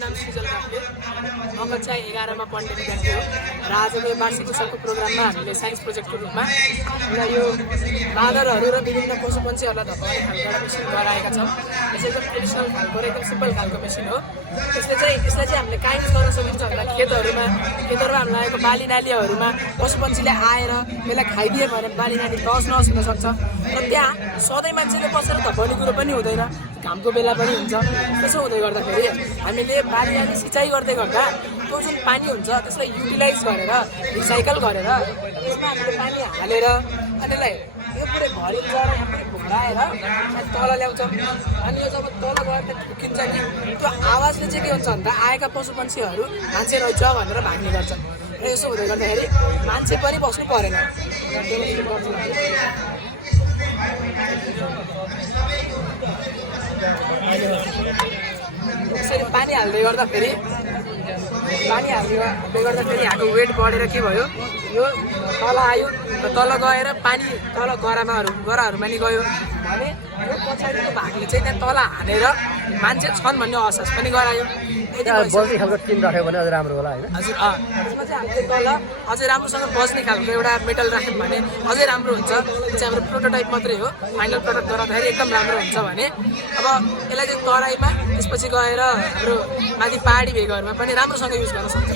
नाम सृजल काफ्ले। म कक्षा 11 मा पढ्ने विद्यार्थी हो र आजको यो वार्षिक उत्सवको प्रोग्राममा हामीले साइन्स प्रोजेक्टको रूपमा एउटा यो बाँदरहरू र विभिन्न पशुपन्छीहरूलाई धपाउने खालको एउटा मेसिन गराएका छौँ। यो चाहिँ एकदम ट्रेडिसनल खालको र एकदम सिम्पल खालको मेसिन हो। यसलाई चाहिँ हामीले कहाँ युज गर्न सकिन्छ भन्दा खेतहरूमा हामीलाई आएको बाली नालीहरूमा पशुपन्छीले आएर यसलाई खाइदियो भने बाली नाली तहस नहस हुन सक्छ र त्यहाँ सधैँ मान्छेले बसेर धपाउने कुरो पनि हुँदैन, घामको बेला पनि हुन्छ। त्यसो हुँदै गर्दाखेरि हामीले बाली नाली सिँचाइ गर्दै गर्दा त्यो जुन पानी हुन्छ त्यसलाई युटिलाइज गरेर रिसाइकल गरेर त्यसमा हामीले पानी हालेर अनि यसलाई यो पुरै भरिन्छ र घोराएर तल ल्याउँछ। अनि यो जब तल गएर ठुकिन्छ नि त्यो आवाजले चाहिँ के हुन्छ भन्दा आएका पशुपन्छीहरू मान्छे रहेछ भनेर भाग्ने गर्छ र यसो हुँदै गर्दाखेरि मान्छे पनि बस्नु परेन। यसरी पानी हाल्दै गर्दाखेरि यहाँको वेट बढेर के भयो, यो तल आयो र तल गएर पानी तल गराहरूमा नि गयो भने यो पछाडिको भागले चाहिँ त्यहाँ तल हानेर मान्छे छन् भन्ने अहसास पनि गरायो। बस्ने खालको टिन राख्यो भने अझ राम्रो होला होइन? हजुर त्यसमा चाहिँ हामीले तल अझै राम्रोसँग बस्ने खालको एउटा मेटल राख्यौँ भने अझै राम्रो हुन्छ। त्यो चाहिँ हाम्रो प्रोटोटाइप मात्रै हो, फाइनल प्रडक्ट गर्दाखेरि एकदम राम्रो हुन्छ भने अब यसलाई चाहिँ तराईमा त्यसपछि गएर हाम्रो माथि पहाडी भेगहरूमा पनि राम्रोसँग युज गर्न सक्छ।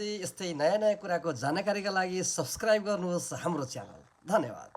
यस्तै नयाँ कुराको जानकारीका लागि सब्स्क्राइब गर्नुहोस् हाम्रो च्यानल। धन्यवाद।